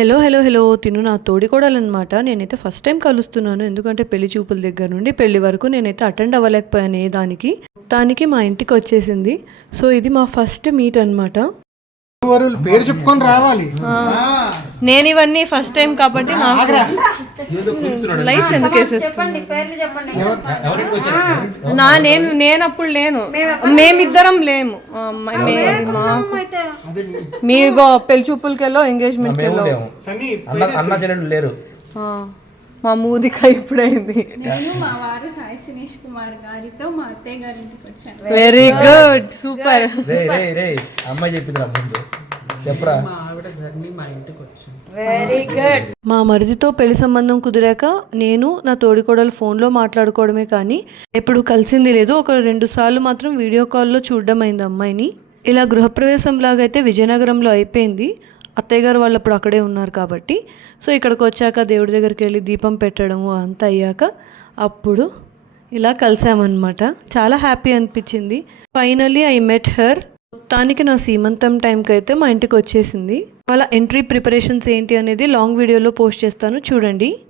Hello hello hello. తిను నా తోడికోడలన్నమాట నేనైతే ఫస్ట్ టైం కలుస్తున్నాను. ఎందుకంటే పెళ్ళి చూపుల దగ్గర నుండి పెళ్ళి వరకు నేనైతే అటెండ్ అవ్వలేకపోయాను ఏ దానికి. దానికి మా ఇంటికి వచ్చేసింది. సో ఇది మా ఫస్ట్ మీట్ అనమాట పేరు చెప్పుకొని రావాలి. నేను ఇవన్నీ ఫస్ట్ టైం కాబట్టి నాకు లైట్స్ ఎందుకు వేసేస్తుంది? నా నేను నేను అప్పుడు లేను మేమిద్దరం లేము. మాకు మీగో పెళ్ళి చూపులకి వెళ్ళో ఎంగేజ్మెంట్కి వెళ్ళో సన్నీ అన్న అన్న చెల్లెలు లేరు. ఆ, మా మూదిక ఇప్పుడైంది. నేను మా వారు సాయి శిరీష్ కుమార్ గారితో మా అత్తయ్య గారి ఇంటికి వచ్చాను వెరీ గుడ్ సూపర్ రే రే రే అమ్మాయి చెప్పింది ముందు. చెప్పరా? మా మరిదితో పెళ్ళి సంబంధం కుదిరాక నేను నా తోడికోడలు ఫోన్లో మాట్లాడుకోవడమే కానీ ఎప్పుడు కలిసింది లేదు ఒక రెండు సార్లు మాత్రం వీడియో కాల్లో చూడడం అయింది అమ్మాయిని. ఇలా గృహప్రవేశం లాగైతే విజయనగరంలో అయిపోయింది. అత్తయ్య గారు వాళ్ళు అప్పుడు అక్కడే ఉన్నారు కాబట్టి. సో ఇక్కడికి వచ్చాక దేవుడి దగ్గరికి వెళ్ళి దీపం పెట్టడము అంతా అయ్యాక అప్పుడు ఇలా కలిసామన్నమాట. చాలా హ్యాపీ అనిపించింది. ఫైనలీ ఐ మెట్ హర్ మొత్తానికి నా సీమంతం టైంకి అయితే మా ఇంటికి వచ్చేసింది. వాళ్ళ ఎంట్రీ ప్రిపరేషన్స్ ఏంటి అనేది లాంగ్ వీడియోలో పోస్ట్ చేస్తాను. చూడండి.